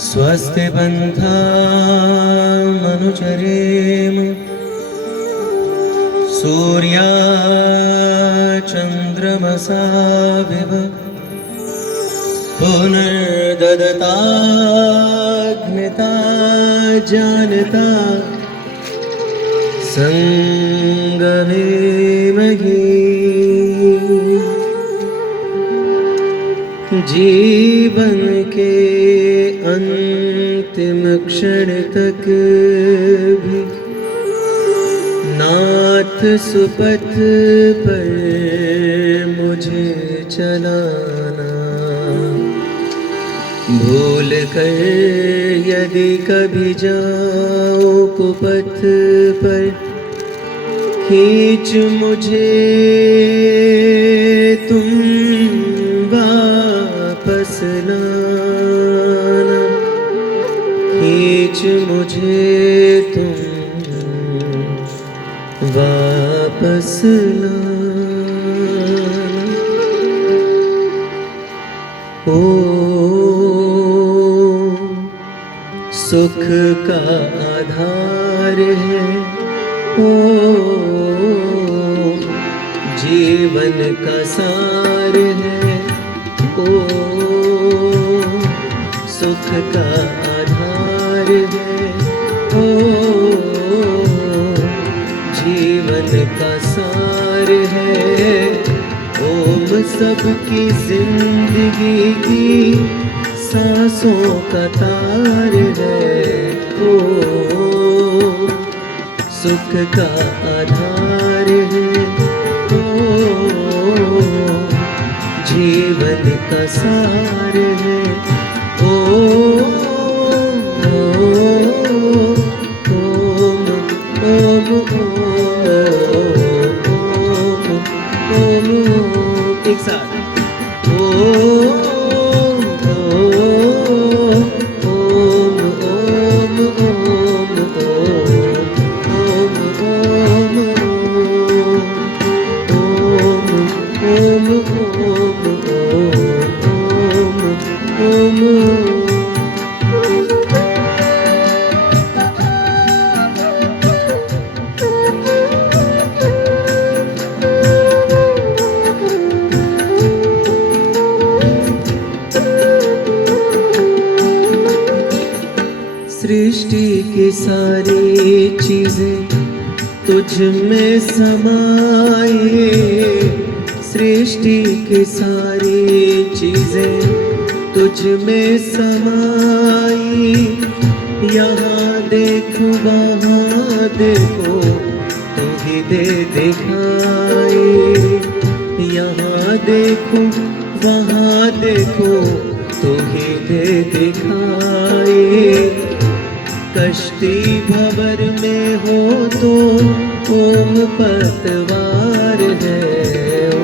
स्वस्ति बन्धामनुचरेम सूर्या चन्द्रमसा विव पुनर्ददताग्निता जानता संगमेमहि जीवन के अंतिम क्षण तक भी नाथ सुपथ पर मुझे चलाना। भूल कर यदि कभी जाओ कुपथ पर खींच मुझे तुम वापस लाना। खींच मुझे तुम वापस लाना। ओ सुख का आधार है, ओ जीवन का सार है, ओ सुख का आधार है, ओ जीवन का सार है। ओम सबकी जिंदगी की सांसों का तार है, ओ सुख का आधार है, ओ जीवन का सार है। ओ ओम ओम ओम एक साथ सृष्टि की सारी चीजें तुझ में समाई। सृष्टि की सारी चीजें तुझ में समाई। यहाँ देखो वहाँ देखो तू ही दे दिखाई। यहाँ देखो वहाँ देखो तू ही दे दिखाई। कश्ती भंवर में हो तो ओम पतवार है, ओ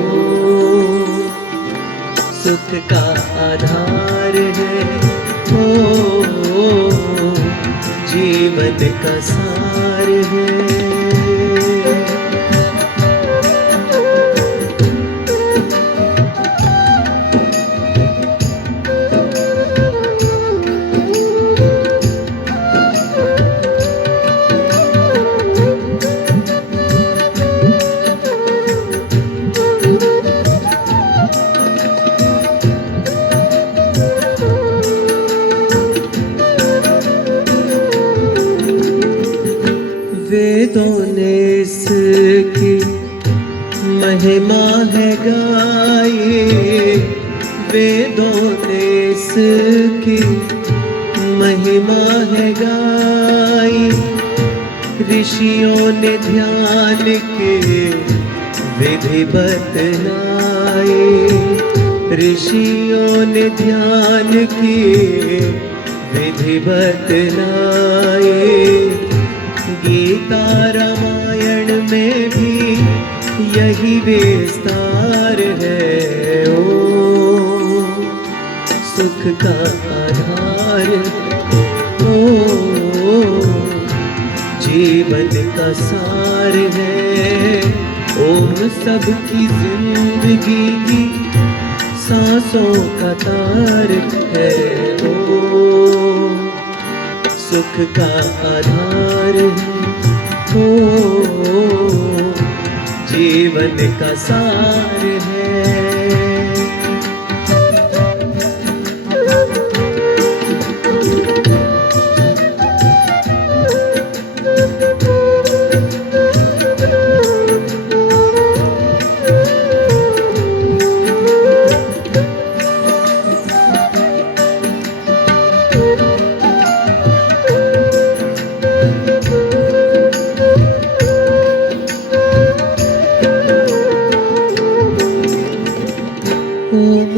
सुख का आधार है, ओ जीवन का सार है। वेदों ने इसकी महिमा है गाई। वेदों ने इसकी महिमा है गाई। ऋषियों ने ध्यान के विधि बतलाई। ऋषियों ने ध्यान की विधि बतलाई। गीता रामायण में भी यही विस्तार है, ओ सुख का आधार, ओ जीवन का सार है, ओम सबकी जिंदगी की सांसों का तार है। ओम सुख का आधार है। ओम जीवन का सार है।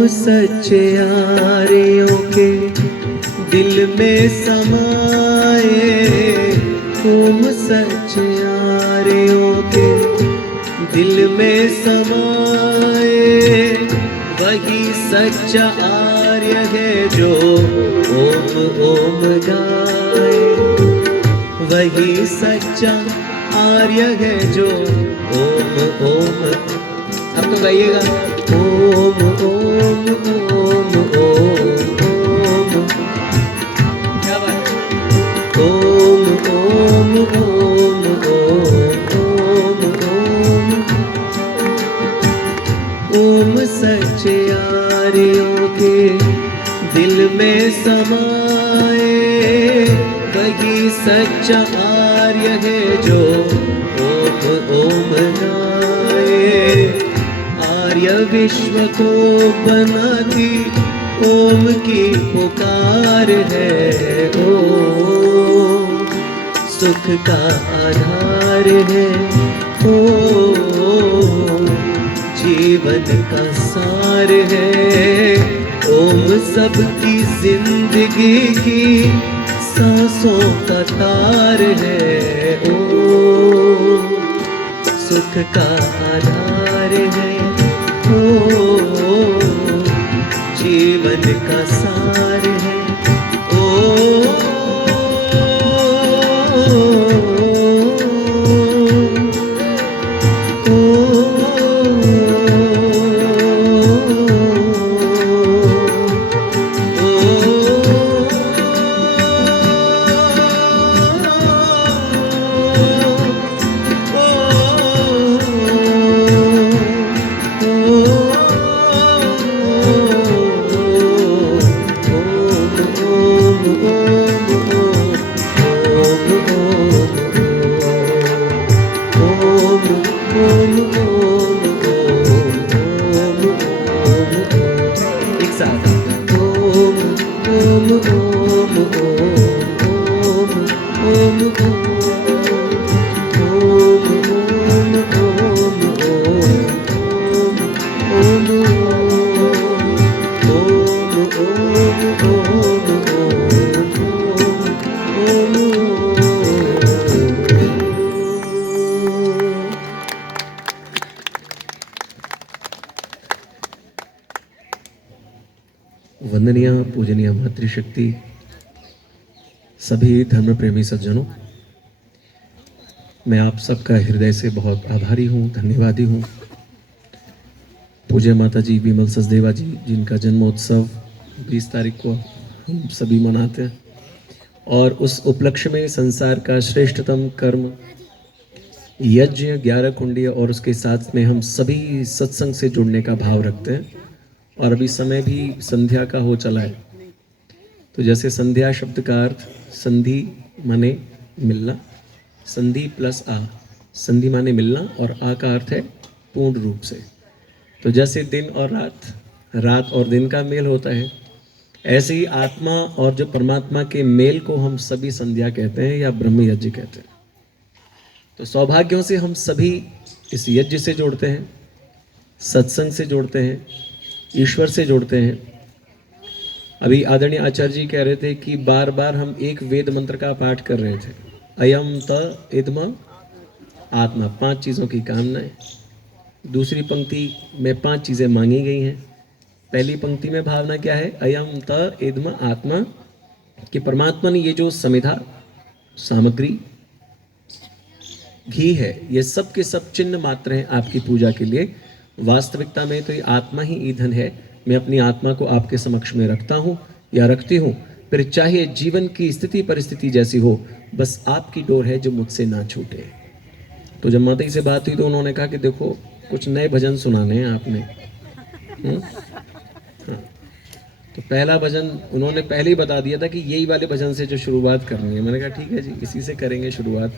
सच्चे यारियों के दिल में समाए। तुम सच्चे यारियों के दिल में समाए। वही सच्चा आर्य है जो ओम ओम गाए। वही सच्चा आर्य है जो ओम ओम। अब तो गाइएगा ओम ओम ओम ओम ओम। क्या बात है? ओम ओम ओम ओम ओम ओम। ओम सच्चे यारियों के दिल में समाए। वही सच्चा आर्य है जो ओम ओम गाए। आर्य विश्व को बनाती ओम की पुकार है। ओम सुख का आधार है। ओम जीवन का सार है। ओम सबकी जिंदगी की सांसों का तार है। ओम सुख का आधार है। ओम जीवन का सार है। वंदनीय पूजनीय मातृशक्ति, सभी धर्म प्रेमी सज्जनों, मैं आप सबका हृदय से बहुत आभारी हूँ, धन्यवादी हूँ। पूज्य माता जी विमल सचदेवा जी, जिनका जन्मोत्सव 20 तारीख को हम सभी मनाते हैं, और उस उपलक्ष्य में संसार का श्रेष्ठतम कर्म यज्ञ 11 कुंडीय और उसके साथ में हम सभी सत्संग से जुड़ने का भाव रखते हैं। और अभी समय भी संध्या का हो चला है, तो जैसे संध्या शब्द का अर्थ संधि माने मिलना, संधि प्लस आ, संधि माने मिलना और आ का अर्थ है पूर्ण रूप से। तो जैसे दिन और रात, रात और दिन का मेल होता है, ऐसे ही आत्मा और जो परमात्मा के मेल को हम सभी संध्या कहते हैं या ब्रह्म यज्ञ कहते हैं। तो सौभाग्यों से हम सभी इस यज्ञ से जोड़ते हैं, सत्संग से जोड़ते हैं, ईश्वर से जोड़ते हैं। अभी आदरणीय आचार्य जी कह रहे थे कि बार बार हम एक वेद मंत्र का पाठ कर रहे थे, अयम त इदम आत्मा, 5 चीज़ों की कामनाएं। दूसरी पंक्ति में 5 चीज़ें मांगी गई हैं। पहली पंक्ति में भावना क्या है, अयम त इदम आत्मा, कि परमात्मा ने ये जो समिधा सामग्री घी है, ये सब के सब चिन्ह मात्र हैं आपकी पूजा के लिए। वास्तविकता में तो ये आत्मा ही ईंधन है। मैं अपनी आत्मा को आपके समक्ष में रखता हूँ या रखती हूँ, फिर चाहे जीवन की स्थिति परिस्थिति जैसी हो, बस आपकी डोर है जो मुझसे ना छूटे। तो जब माता जी से बात हुई तो उन्होंने कहा कि देखो कुछ नए भजन सुनाने हैं आपने। हाँ, तो पहला भजन उन्होंने पहले ही बता दिया था कि यही वाले भजन से जो शुरुआत करनी है। मैंने कहा ठीक है जी, इसी से करेंगे शुरुआत।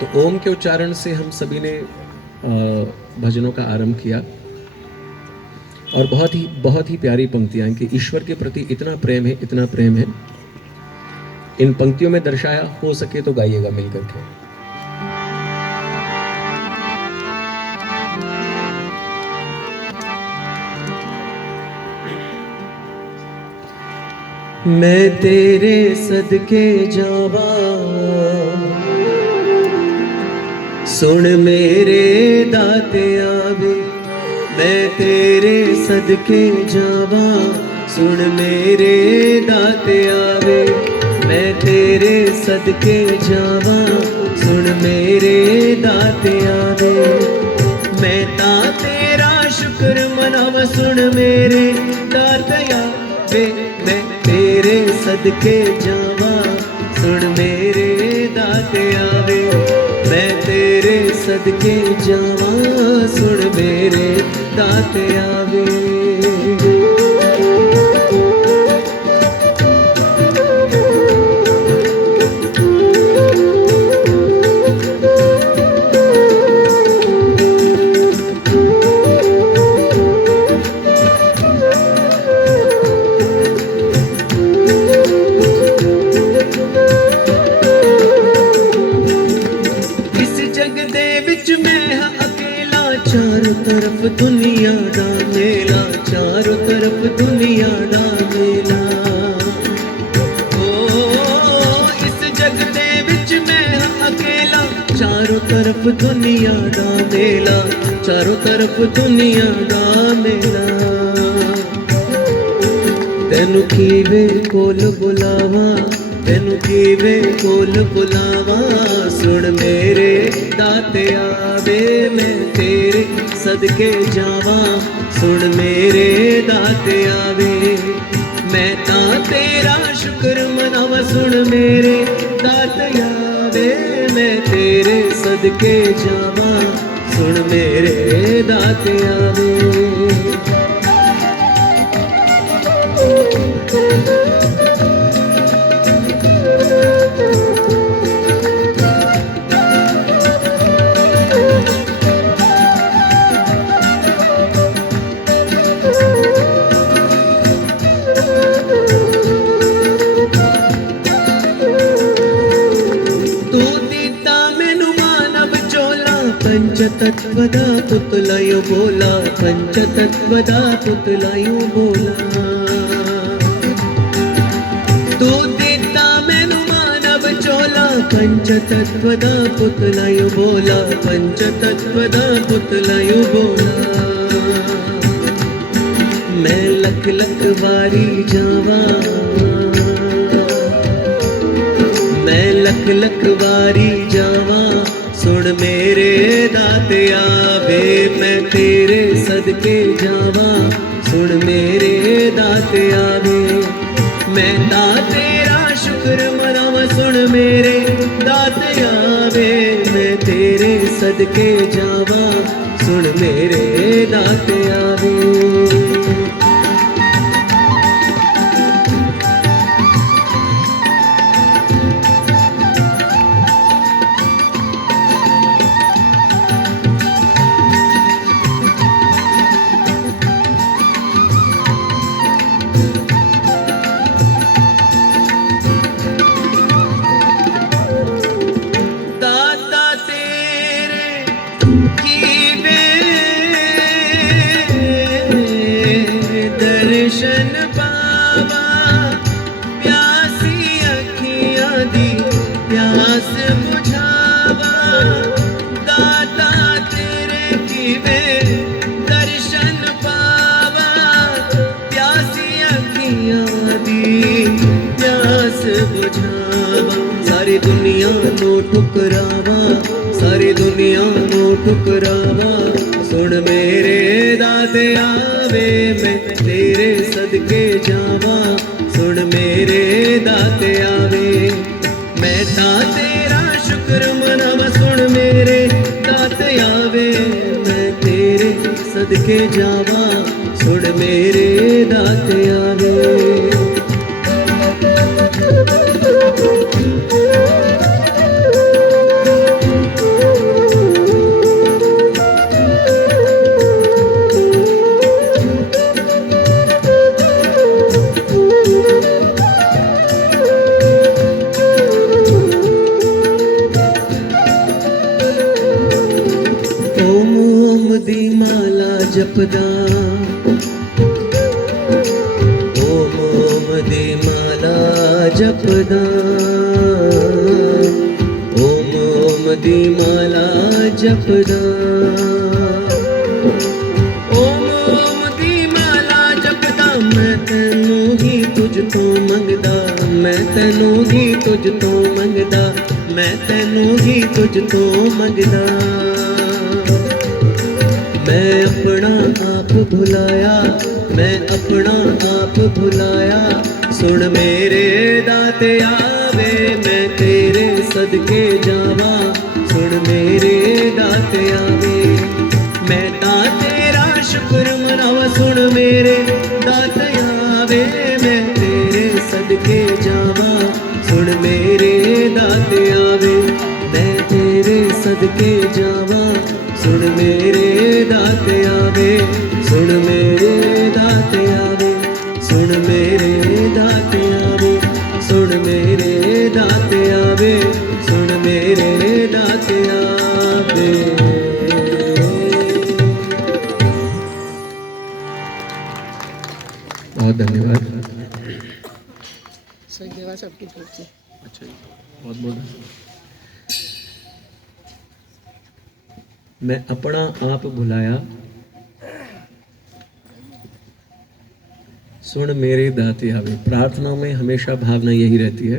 तो ओम के उच्चारण से हम सभी ने भजनों का आरंभ किया और बहुत ही प्यारी पंक्तियां कि ईश्वर के प्रति इतना प्रेम है, इतना प्रेम है। इन पंक्तियों में दर्शाया, हो सके तो गाइएगा मिलकर के। मैं तेरे सदके जावा, सुन मेरे दाते आवे। मैं तेरे सदके जावा, सुन मेरे दाते आवे। मैं तेरे सदके जावा, सुन मेरे दाते आवे। मैं ता तेरा शुक्र मनावा, सुन मेरे दाते आवे। मैं तेरे सदके जावा, सुन मेरे दाते आवे। मैं तेरे सदके जावा, सुन मेरे दाते आवे। चारों तरफ दुनिया दा मेला, चारों तरफ दुनिया दा मेला। ओ इस जग दे विच मैं अकेला, चारों तरफ दुनिया दा मेला, चारों तरफ दुनिया दा मेला। तेनू कीवे कोल बुलावा, तेनू कीवे कोल बुलावा। सुन मेरे दाते आवे, मैं तेरे सदके जावा। सुन मेरे दाते आवे। मैं ता तेरा शुक्र मनावा, सुन मेरे दाते आवे। मैं तेरे सदके जावा, सुन मेरे दाते आवे। पंचतत्वदा पुतलायो बोला, पंचतत्वदा पुतलायो बोला। तू देता मैनू मानव चोला, पंचतत्वदा पुतलायो बोला, पंचतत्वदा पुतलायो बोला। मैं लख लख बारी जावा, मैं लख लख बारी जावा। सुन मेरे दाते आवे। मैं तेरे सदके जावा, सुन मेरे दाते आवे। मैं ता तेरा शुक्र मनावा, सुन मेरे दाते आवे। मैं तेरे सदके जावा, सुन मेरे दाते आवे। समझावा, सारी दुनिया नो ठुकरावा, सारी दुनिया नो ठुकरावा। सुन मेरे दाते आवे मैं तेरे सदके जावा, सुन मेरे दाते आवे मैं ता तेरा शुक्र मनावा। सुन मेरे दाते आवे मैं तेरे सदके जावा, सुन मेरे दाते आवे। जपदा ओम ओम दी माला जपदा, ओम ओम दी माला जपदा, ओम ओम दी माला जपदा। मैं तैनू ही तुझ तो मंगदा, मैं तैनू ही तुझ तो मंगदा, मैं तैनू ही तुझ तो मंगदा। मैं अपना आप भुलाया, मैं अपना आप भुलाया। सुन मेरे दाते आवे मैं तेरे सदके जावा, सुन मेरे दाते आवे मैं ता तेरा शुक्र मनावा। सुन मेरे दाते आवे मैं तेरे सदके जावा, सुन मेरे दाते आवे मैं तेरे सदके जावा, सुन मेरे दाते आवे, सुन मेरे दाते आवे, सुन मेरे दाते आवे, सुन मेरे दाते आवे, सुन मेरे दाते आवे। बहुत धन्यवाद। सही देवा सबकी तरफ से। अच्छा जी, बहुत बहुत मैं अपना आप भुलाया, सुन मेरे दाते आवे। प्रार्थना में हमेशा भावना यही रहती है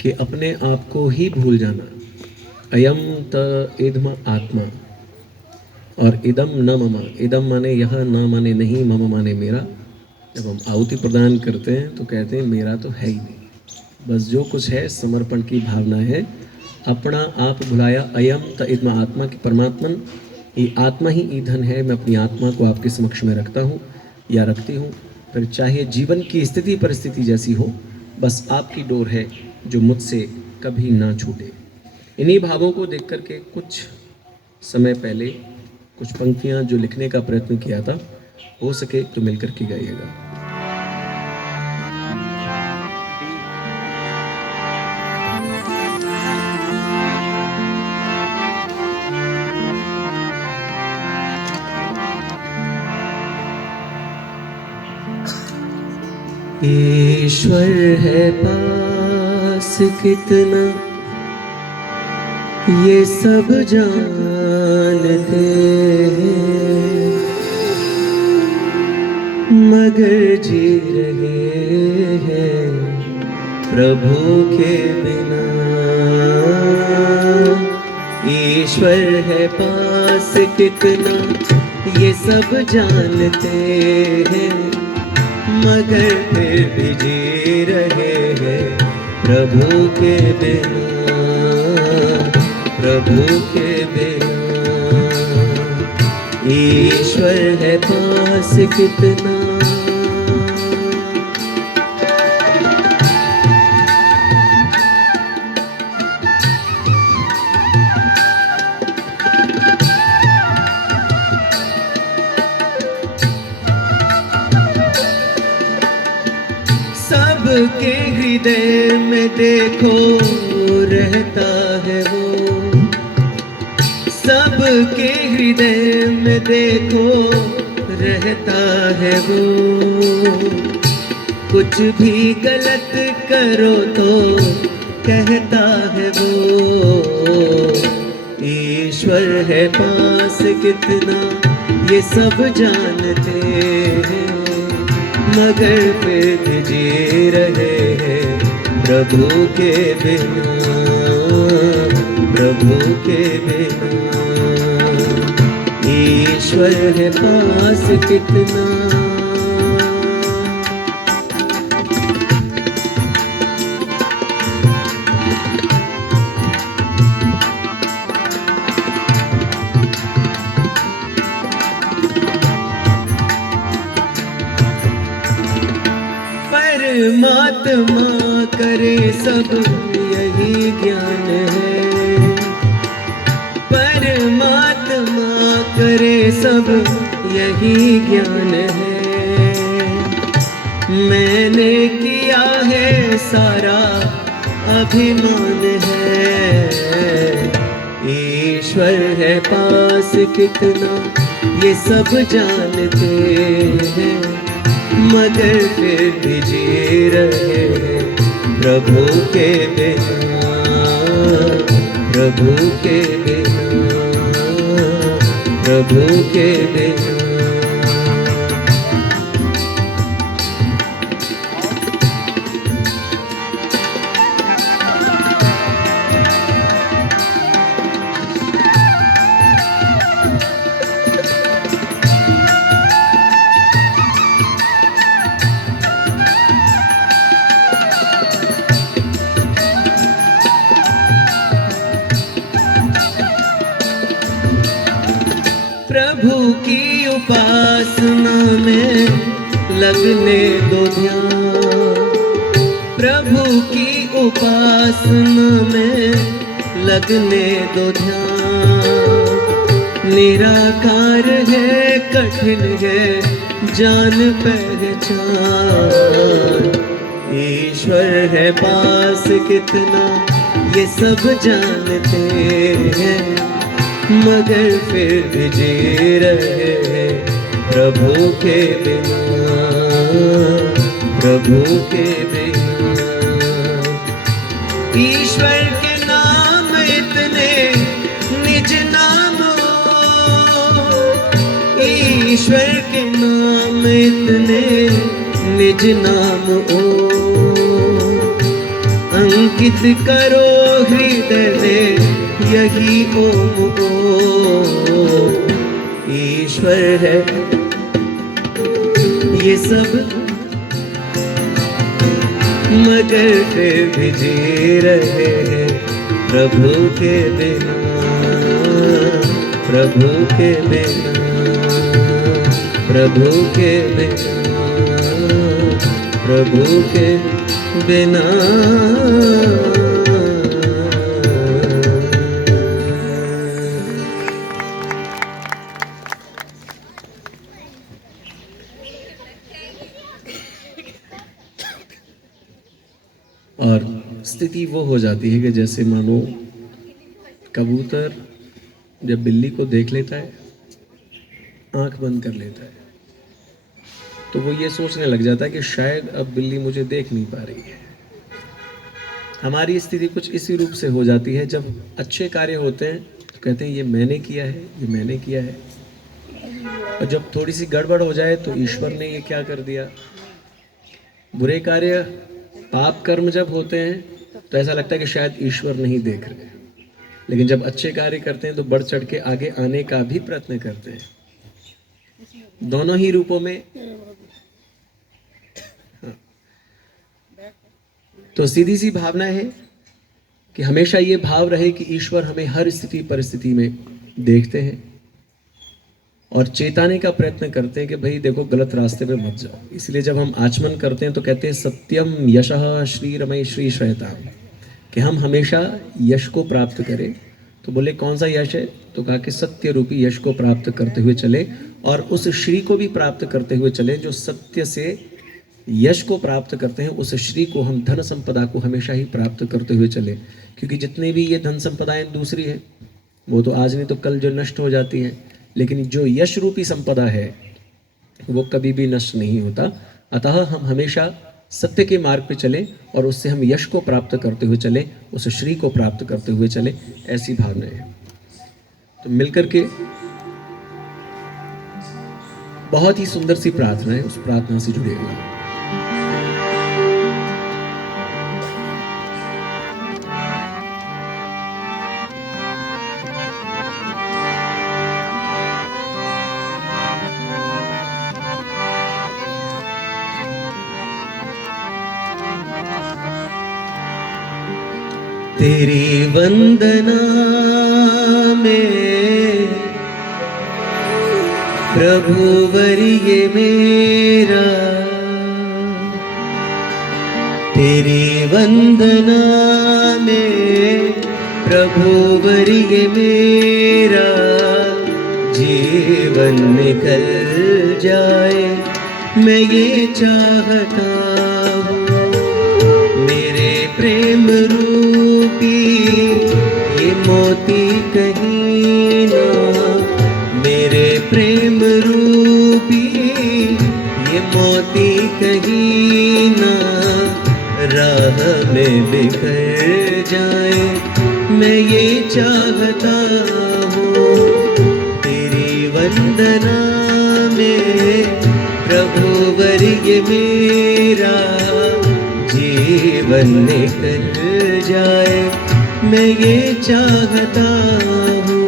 कि अपने आप को ही भूल जाना। अयम त इदम आत्मा और इदम न मम। इदम माने यह, न माने नहीं, मम माने मेरा। जब हम आहुति प्रदान करते हैं तो कहते हैं मेरा तो है ही नहीं, बस जो कुछ है समर्पण की भावना है। अपना आप भुलाया, अयम त इदम आत्मा की परमात्मन, ये आत्मा ही ईंधन है। मैं अपनी आत्मा को आपके समक्ष में रखता हूँ या रखती हूँ, फिर चाहे जीवन की स्थिति परिस्थिति जैसी हो, बस आपकी डोर है जो मुझसे कभी ना छूटे। इन्हीं भावों को देख कर के कुछ समय पहले कुछ पंक्तियाँ जो लिखने का प्रयत्न किया था, हो सके तो मिलकर के गाइएगा। ईश्वर है पास कितना ये सब जानते हैं, मगर जी रहे हैं प्रभु के बिना। ईश्वर है पास कितना ये सब जानते हैं, मगर फिर भी जी रहे हैं प्रभु के बिना, प्रभु के बिना। ईश्वर है पास कितना। सबके हृदय में देखो रहता है वो, सबके हृदय में देखो रहता है वो। कुछ भी गलत करो तो कहता है वो। ईश्वर है पास कितना ये सब जानते हैं, मगर फिर भी जी रहे हैं प्रभु के बिना, प्रभु के बिना। ईश्वर है पास कितना, परमात्मा करे सब यही ज्ञान है, परमात्मा करे सब यही ज्ञान है। मैंने किया है सारा अभिमान है, ईश्वर है पास कितना ये सब जानते हैं, मगर फिर भी जी रहे हैं प्रभु के बिना, प्रभु के बिना, प्रभु के बिना। प्रभु की उपासना में लगने दो ध्यान, प्रभु की उपासना में लगने दो ध्यान। निराकार है कठिन है जान पहचान, ईश्वर है पास कितना ये सब जानते हैं, मगर फिर भी जी रहे हैं प्रभु के बिना, प्रभु के बिना। ईश्वर के नाम इतने निज नाम, ईश्वर के नाम इतने निज नाम ओ, अंकित करो हृदय में यही ओम ओ। ईश्वर है ये सब, मगर फिर भी जी रहे हैं प्रभु के बिना, प्रभु के बिना, प्रभु के बिना, प्रभु के बिना। और स्थिति वो हो जाती है कि जैसे मानो कबूतर जब बिल्ली को देख लेता है, आंख बंद कर लेता है, तो वो ये सोचने लग जाता है कि शायद अब बिल्ली मुझे देख नहीं पा रही है। हमारी स्थिति कुछ इसी रूप से हो जाती है। जब अच्छे कार्य होते हैं तो कहते हैं ये मैंने किया है, ये मैंने किया है, और जब थोड़ी सी गड़बड़ हो जाए तो ईश्वर ने ये क्या कर दिया। बुरे कार्य पाप कर्म जब होते हैं तो ऐसा लगता है कि शायद ईश्वर नहीं देख रहे, लेकिन जब अच्छे कार्य करते हैं तो बढ़ चढ़ के आगे आने का भी प्रयत्न करते हैं। दोनों ही रूपों में हाँ। तो सीधी सी भावना है कि हमेशा ये भाव रहे कि ईश्वर हमें हर स्थिति परिस्थिति में देखते हैं और चेताने का प्रयत्न करते हैं कि भाई देखो गलत रास्ते पे मत जाओ। इसलिए जब हम आचमन करते हैं तो कहते हैं सत्यम यशः श्री रमय श्री श्रयताम, कि हम हमेशा यश को प्राप्त करें। तो बोले कौन सा यश है, तो कहा कि सत्य रूपी यश को प्राप्त करते हुए चले और उस श्री को भी प्राप्त करते हुए चले जो सत्य से यश को प्राप्त करते हैं। उस श्री को हम धन संपदा को हमेशा ही प्राप्त करते हुए चले, क्योंकि जितने भी ये धन संपदाएं दूसरी हैं वो तो आज नहीं तो कल जो नष्ट हो जाती हैं, लेकिन जो यश रूपी संपदा है वो कभी भी नष्ट नहीं होता। अतः हम हमेशा सत्य के मार्ग पे चले और उससे हम यश को प्राप्त करते हुए चले, उस श्री को प्राप्त करते हुए चले, ऐसी भावना है। तो मिलकर के बहुत ही सुंदर सी प्रार्थना है, उस प्रार्थना से जुड़िएगा। तेरी वंदना में प्रभु वर्य मेरा, तेरी वंदना में प्रभु वर्य मेरा, जीवन निकल जाए मैं ये चाहता हूँ। मेरे प्रेम रूपी ये मोती कहीं ना, मेरे प्रेम रूपी ये मोती कहीं ना राह में बिखर जाए मैं ये चाहता हूँ। तेरी वंदना में प्रभु वर्य मेरा, जीवन निकल जाए मैं ये चाहता हूँ।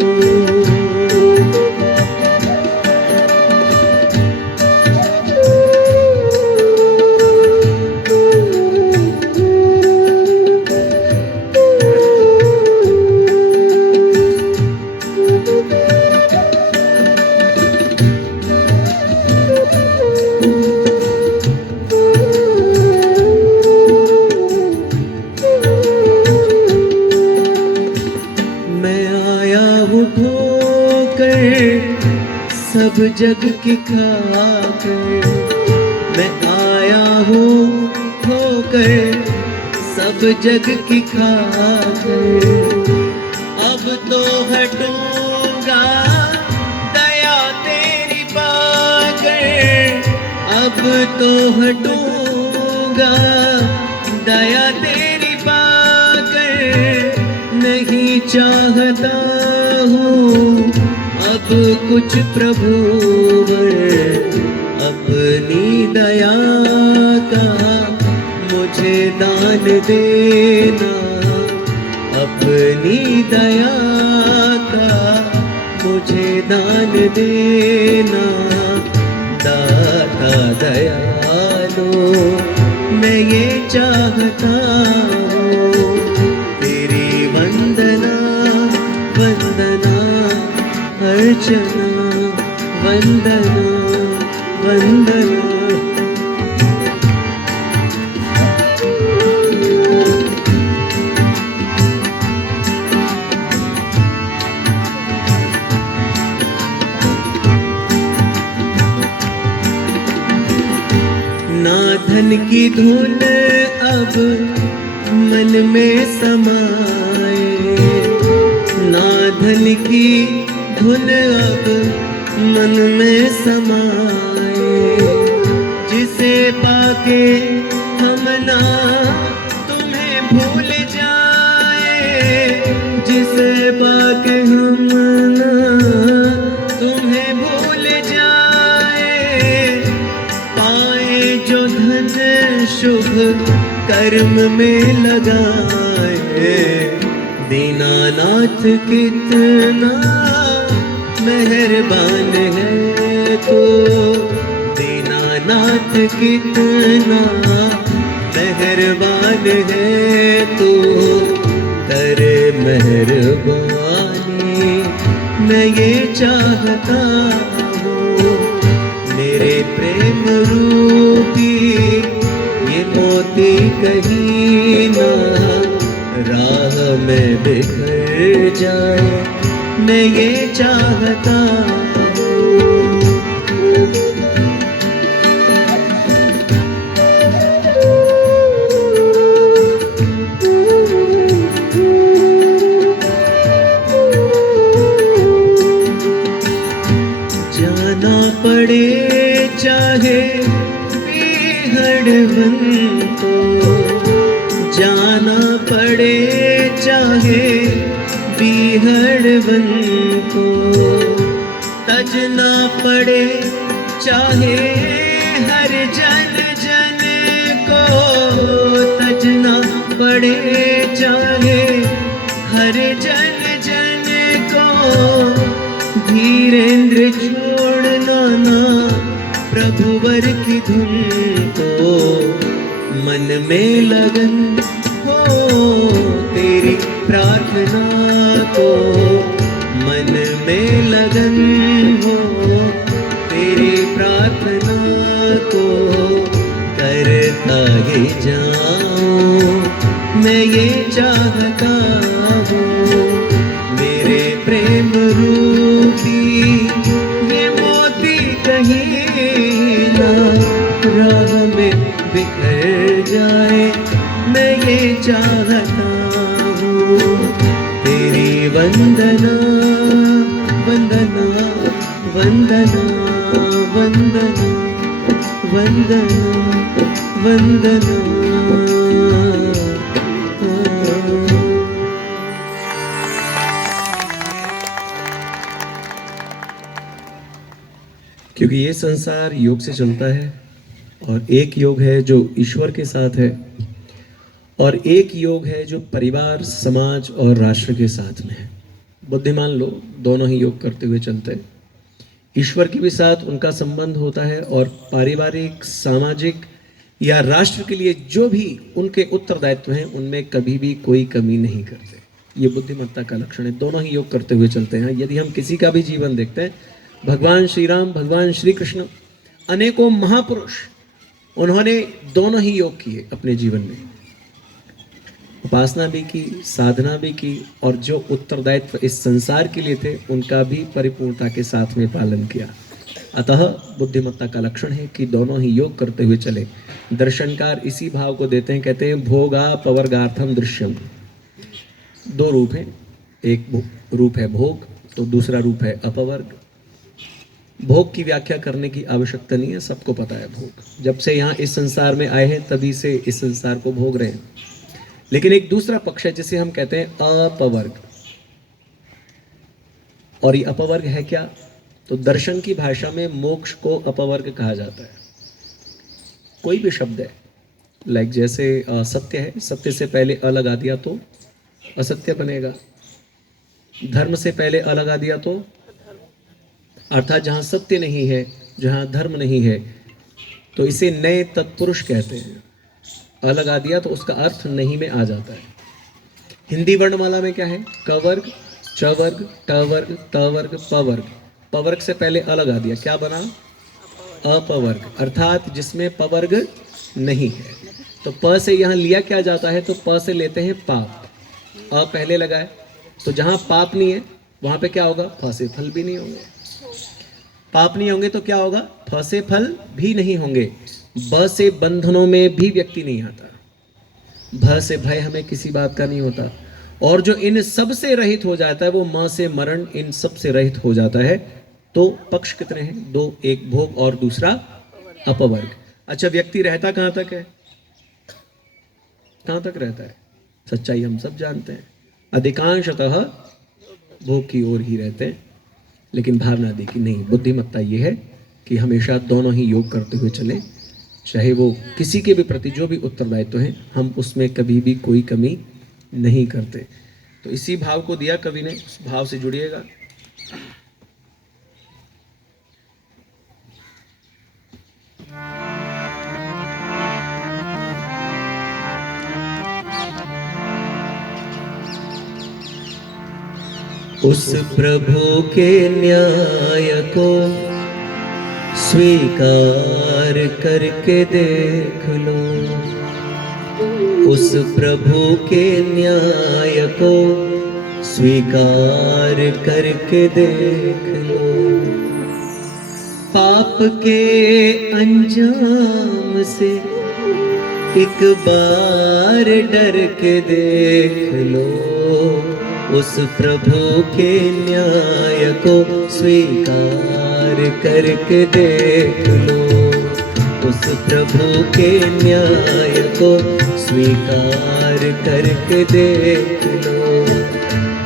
सब जग की खाकर मैं आया हूँ होकर, सब जग की खाकर अब तो हटूंगा दया तेरी पाकर, अब तो हटूंगा दया तेरी पाकर। नहीं चाहता हूँ अब कुछ प्रभुवर, अपनी दया का मुझे दान देना, अपनी दया का मुझे दान देना। दाता दयालु मैं ये चाहता हूँ। तेरी वंदना वंदना अर्चना वंदना वंदना। ना धन की धुन अब मन में समाए, ना धन की धुन अब मन में समाए। जिसे पाके हम ना तुम्हें भूल जाए, जिसे पाके हम ना तुम्हें भूल जाए। पाए जो धन शुभ कर्म में लगाए, दीनानाथ कितना मेहरबान है तो, दीनानाथ कितना मेहरबान है तो। करे मेहरबानी मैं ये चाहता हूँ। मेरे प्रेम रूपी ये मोती कहीं ना राह में बिखर जाए मैं ये चाहता हूँ। जाना पड़े चाहे बीहड़वन को, जाना पड़े चाहे बीहड़वन को। तजना पड़े चाहे हर जन जन को, तजना पड़े चाहे हर जन जन को। धीरेन्द्र छोड़ना ना प्रभुवर की धुन को, मन में लगन हो तेरी प्रार्थना को मन में लगन हो, तेरी प्रार्थना को करता ही जाऊं। मैं ये चाहता हूँ मेरे प्रेम रूपी ये मोती कहीं ना राह में बिखर जाए। मैं ये चाहता हूँ तेरी वंदना वंदना वंदना वंदना वंदना वंदना। क्योंकि ये संसार योग से चलता है और एक योग है जो ईश्वर के साथ है और एक योग है जो परिवार, समाज और राष्ट्र के साथ में है। बुद्धिमान लोग दोनों ही योग करते हुए चलते हैं। ईश्वर के भी साथ उनका संबंध होता है और पारिवारिक, सामाजिक या राष्ट्र के लिए जो भी उनके उत्तरदायित्व हैं उनमें कभी भी कोई कमी नहीं करते। ये बुद्धिमत्ता का लक्षण है। दोनों ही योग करते हुए चलते हैं। यदि हम किसी का भी जीवन देखते हैं, भगवान श्री राम, भगवान श्री कृष्ण, अनेकों महापुरुष, उन्होंने दोनों ही योग किए अपने जीवन में। उपासना भी की, साधना भी की और जो उत्तरदायित्व इस संसार के लिए थे उनका भी परिपूर्णता के साथ में पालन किया। अतः बुद्धिमत्ता का लक्षण है कि दोनों ही योग करते हुए चले। दर्शनकार इसी भाव को देते हैं, कहते हैं भोगा पवर्गार्थम दृश्यम। दो रूप हैं, एक रूप है भोग तो दूसरा रूप है अपवर्ग। भोग की व्याख्या करने की आवश्यकता नहीं है, सबको पता है भोग। जब से यहाँ इस संसार में आए हैं तभी से इस संसार को भोग रहे हैं। लेकिन एक दूसरा पक्ष है जिसे हम कहते हैं अपवर्ग। और ये अपवर्ग है क्या? तो दर्शन की भाषा में मोक्ष को अपवर्ग कहा जाता है। कोई भी शब्द है, लाइक जैसे सत्य है, सत्य से पहले अ लगा दिया तो असत्य बनेगा। धर्म से पहले अ लगा दिया तो, अर्थात जहाँ सत्य नहीं है, जहाँ धर्म नहीं है, तो इसे नए तत्पुरुष कहते हैं। अ लगा दिया तो उसका अर्थ नहीं में आ जाता है। हिंदी वर्णमाला में क्या है? क वर्ग, च वर्ग, ट वर्ग, त वर्ग, प वर्ग। प वर्ग से पहले अ लगा दिया, क्या बना? अपवर्ग, अर्थात जिसमें प वर्ग नहीं है। तो प से यहाँ लिया क्या जाता है? तो प से लेते हैं पाप। अ पहले लगाए तो जहाँ पाप नहीं है वहाँ पे क्या होगा? फ से फल भी नहीं होंगे। पाप नहीं होंगे तो क्या होगा? फ से फल भी नहीं होंगे। ब से बंधनों में भी व्यक्ति नहीं आता। भ से भय हमें किसी बात का नहीं होता। और जो इन सब से रहित हो जाता है वो म से मरण, इन सब से रहित हो जाता है। तो पक्ष कितने हैं? दो, एक भोग और दूसरा अपवर्ग। अच्छा, व्यक्ति रहता कहाँ तक है? कहाँ तक रहता है? सच्चाई हम सब जानते हैं, अधिकांशतः भोग की ओर ही रहते हैं। लेकिन भावना देखी नहीं। बुद्धिमत्ता ये है कि हमेशा दोनों ही योग करते हुए चले, चाहे वो किसी के भी प्रति जो भी उत्तरदायित्व है हम उसमें कभी भी कोई कमी नहीं करते। तो इसी भाव को दिया कवि ने, उस भाव से जुड़िएगा। उस प्रभु के न्याय को स्वीकार करके देख लो। उस प्रभु के न्याय को स्वीकार करके देख लो। पाप के अंजाम से एक बार डर के देख लो। उस प्रभु के न्याय को स्वीकार करके देख लो। उस प्रभु के न्याय को स्वीकार करके देख लो।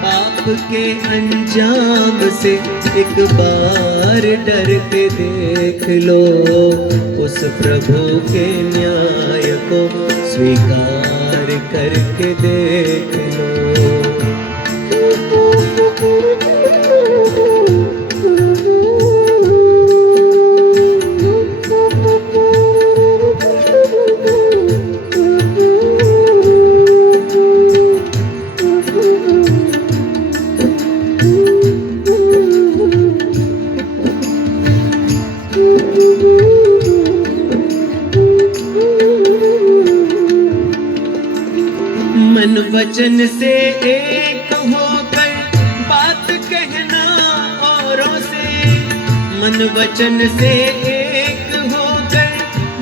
पाप के अंजाम से एक बार डर के देख लो। उस प्रभु के न्याय को स्वीकार करके देख लो। मन वचन से एक होकर बात कहना औरों से, मन वचन से एक होकर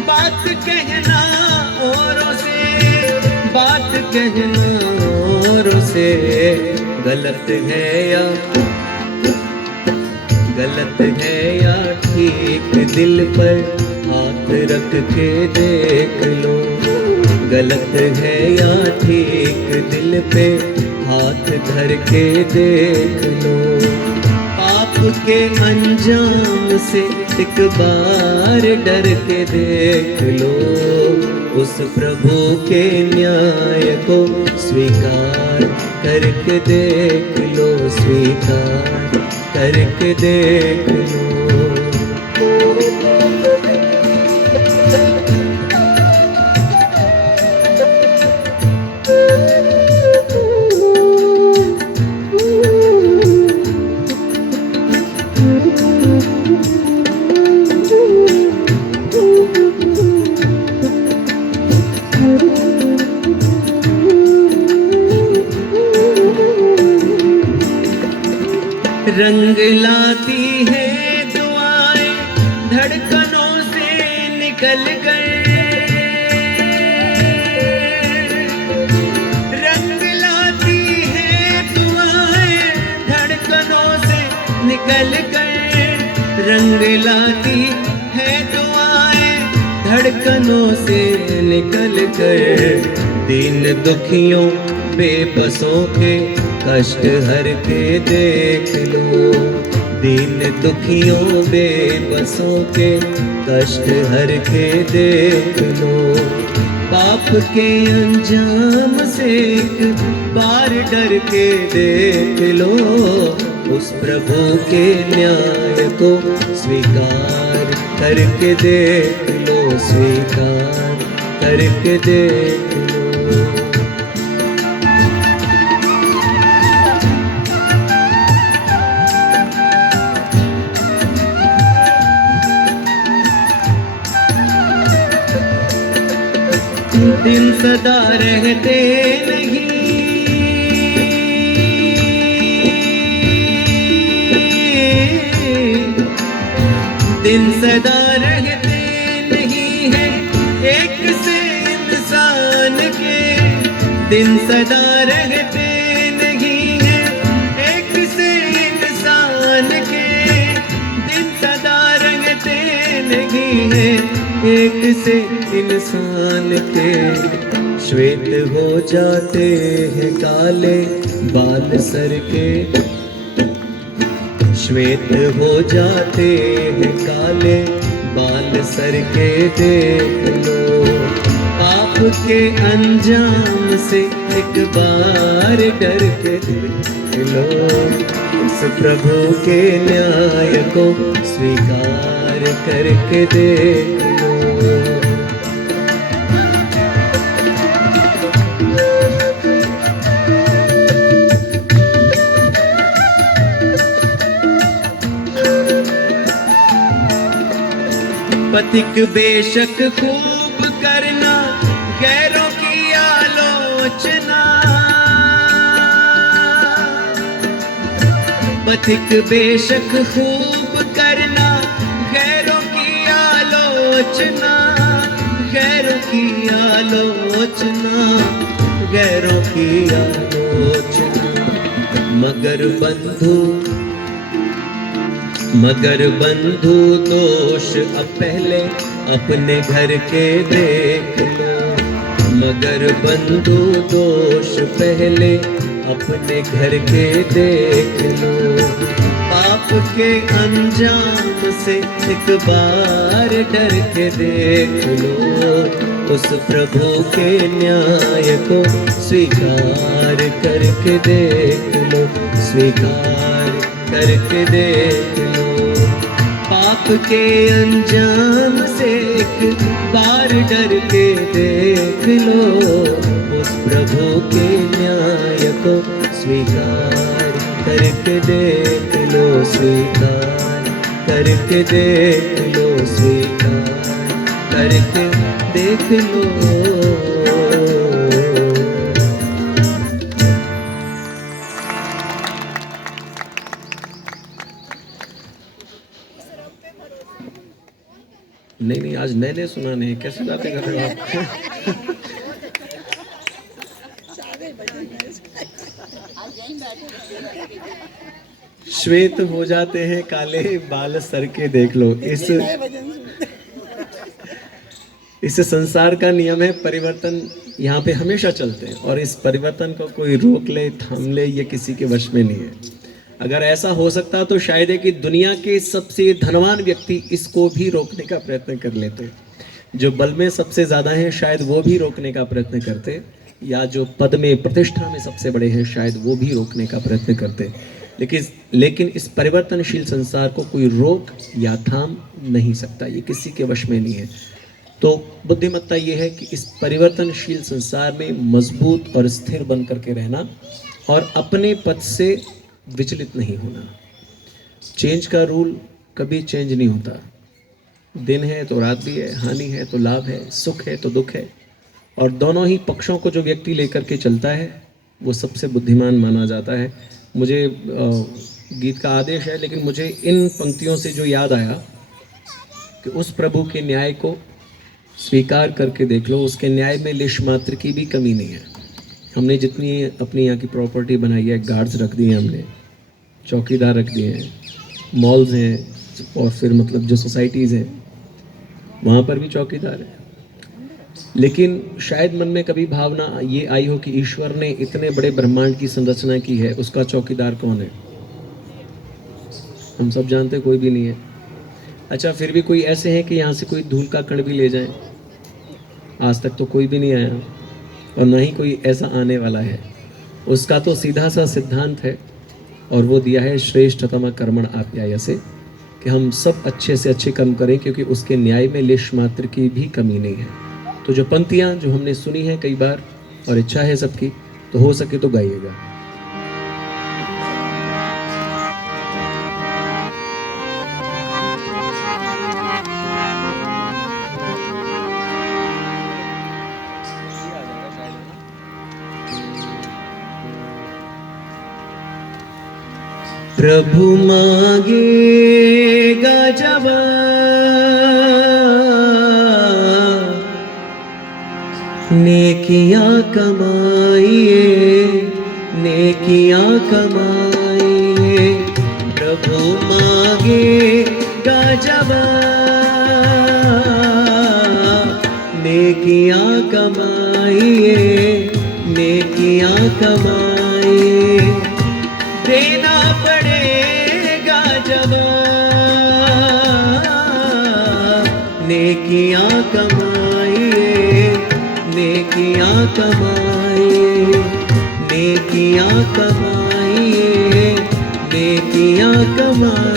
बात कहना औरों से, बात कहना औरों से। गलत है या ठीक, दिल पर हाथ रख के देख लो। गलत है या ठीक, दिल पे हाथ धर के देख लो। पाप के अंजाम से एक बार डर के देख लो। उस प्रभु के न्याय को स्वीकार करके देख लो, स्वीकार करके देख लो। रंग लाती है दुआएं धड़कनों से निकल गए, रंग लाती है दुआएं धड़कनों से निकल गए, रंग लाती है दुआएं धड़कनों से निकल गए। दीन दुखियों बेबसों के कष्ट हर के देख लो, दीन दुखियों बेबसों के कष्ट हर के देख लो। पाप के अंजाम से एक बार डर के देख लो। उस प्रभु के न्याय को स्वीकार करके देख लो, स्वीकार करके देख लो। दिन सदा रहते नहीं, दिन सदा रहते नहीं है एक से इंसान के, दिन सदा रहते नहीं है एक से इंसान के, दिन सदा रहते नहीं है एक से इंसान के। श्वेत हो जाते हैं काले बाल सर के, श्वेत हो जाते हैं काले बाल सर के देख लो। पाप के अंजाम से एक बार डर के देख लो। उस प्रभु के न्याय को स्वीकार करके देख लो। पथिक बेशक खूब करना गैरों की आलोचना, पथिक बेशक खूब करना गैरों की आलोचना, गैरों की आलोचना, गैरों की आलोचना। मगर बंधु दोष अब पहले अपने घर के देख लो। मगर बंधु दोष पहले अपने घर के देख लो। पाप के अंजाम से एक बार डर के देख लो। उस प्रभु के न्याय को स्वीकार करके देख लो, स्वीकार करके देख लो। पाप के अंजाम से एक बार डर के देख लो। उस प्रभु के न्याय को स्वीकार करके देख लो, स्वीकार करके देख लो, स्वीकार करके देख लो। मैंने सुना नहीं, कैसी बातें कर रहे हो आप? श्वेत हो जाते हैं काले बाल सर के, देख लो। इस संसार का नियम है, परिवर्तन यहाँ पे हमेशा चलते हैं, और इस परिवर्तन को कोई रोक ले, थाम ले, ये किसी के वश में नहीं है। अगर ऐसा हो सकता तो शायद है कि दुनिया के सबसे धनवान व्यक्ति इसको भी रोकने का प्रयत्न कर लेते। जो बल में सबसे ज़्यादा हैं शायद वो भी रोकने का प्रयत्न करते, या जो पद में प्रतिष्ठा में सबसे बड़े हैं शायद वो भी रोकने का प्रयत्न करते। लेकिन इस परिवर्तनशील संसार को कोई रोक या थाम नहीं सकता, ये किसी के वश में नहीं है। तो बुद्धिमत्ता ये है कि इस परिवर्तनशील संसार में मजबूत और स्थिर बन करके रहना और अपने पद से विचलित नहीं होना। चेंज का रूल कभी चेंज नहीं होता। दिन है तो रात भी है, हानि है तो लाभ है, सुख है तो दुख है, और दोनों ही पक्षों को जो व्यक्ति लेकर के चलता है वो सबसे बुद्धिमान माना जाता है। मुझे गीत का आदेश है, लेकिन मुझे इन पंक्तियों से जो याद आया कि उस प्रभु के न्याय को स्वीकार करके देख लो, उसके न्याय में लेश मात्र की भी कमी नहीं है। हमने जितनी अपनी यहाँ की प्रॉपर्टी बनाई है, गार्ड्स रख दिए, हमने चौकीदार रख दिए हैं, मॉल्स हैं, और फिर मतलब जो सोसाइटीज़ हैं वहाँ पर भी चौकीदार है। लेकिन शायद मन में कभी भावना ये आई हो कि ईश्वर ने इतने बड़े ब्रह्मांड की संरचना की है, उसका चौकीदार कौन है? हम सब जानते कोई भी नहीं है। अच्छा, फिर भी कोई ऐसे हैं कि यहाँ से कोई धूल का कण भी ले जाए? आज तक तो कोई भी नहीं आया, और न ही कोई ऐसा आने वाला है। उसका तो सीधा सा सिद्धांत है, और वो दिया है श्रेष्ठतम कर्मण आप्यायसे, कि हम सब अच्छे से अच्छे कर्म करें, क्योंकि उसके न्याय में लेश मात्र की भी कमी नहीं है। तो जो पंक्तियाँ जो हमने सुनी हैं कई बार, और इच्छा है सबकी, तो हो सके तो गाइएगा। प्रभु मांगेगा जवाब, नेकियां कमाइए, नेकियां कमाइए। प्रभु मांगेगा जवाब, नेकियां कमाइए, नेकियां कमाइए। देना पड़ेगा जवाब, नेकियां कमाइए, नेकियां कमाइए, नेकियां कमाइए, नेकियां कमाइए।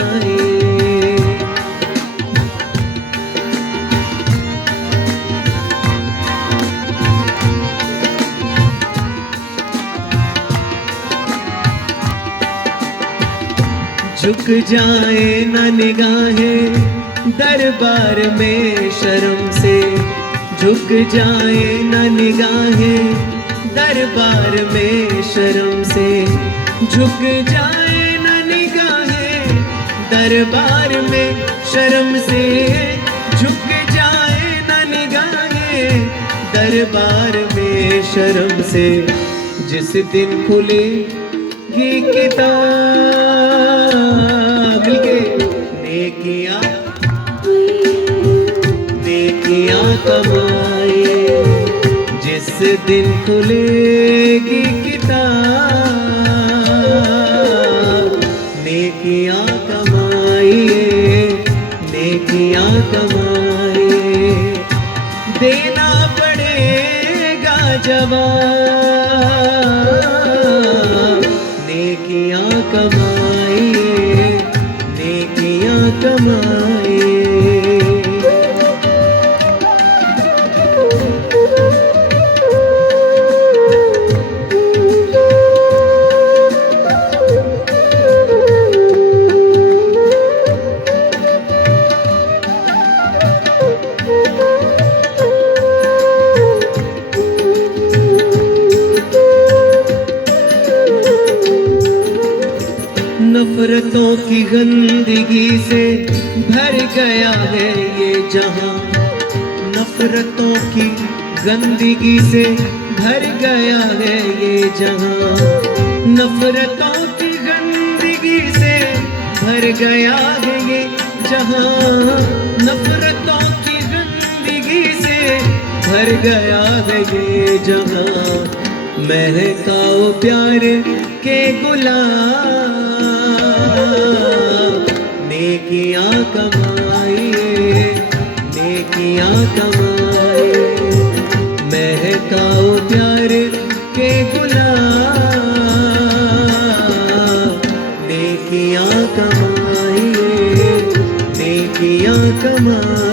झुक जाए न निगाहें दरबार में शर्म से, झुक जाए न निगाहें दरबार में शर्म से, झुक जाए न निगाहें दरबार में शर्म से, झुक जाए न निगाहें दरबार में शर्म से। जिस दिन खुलेगी किताब के, नेकियां नेकियां कमाइए। जिस दिन खुलेगी किताब, नेकियां कमाइए, नेकियां कमाइए। देना पड़ेगा जवाब, नेकियां कमाइए, नेकियां कमाइए। नफरतों की गंदगी से भर गया है ये जहां, नफरतों की गंदगी से भर गया है ये जहां, नफरतों की गंदगी से भर गया है ये जहां, नफरतों की गंदगी से भर गया है ये जहां। महकाओ प्यार के गुलाब, नेकियां कमाइए, नेकियां कमाइए। महकाओ प्यार के गुलाब, नेकियां कमाइए, नेकियां कमाइए।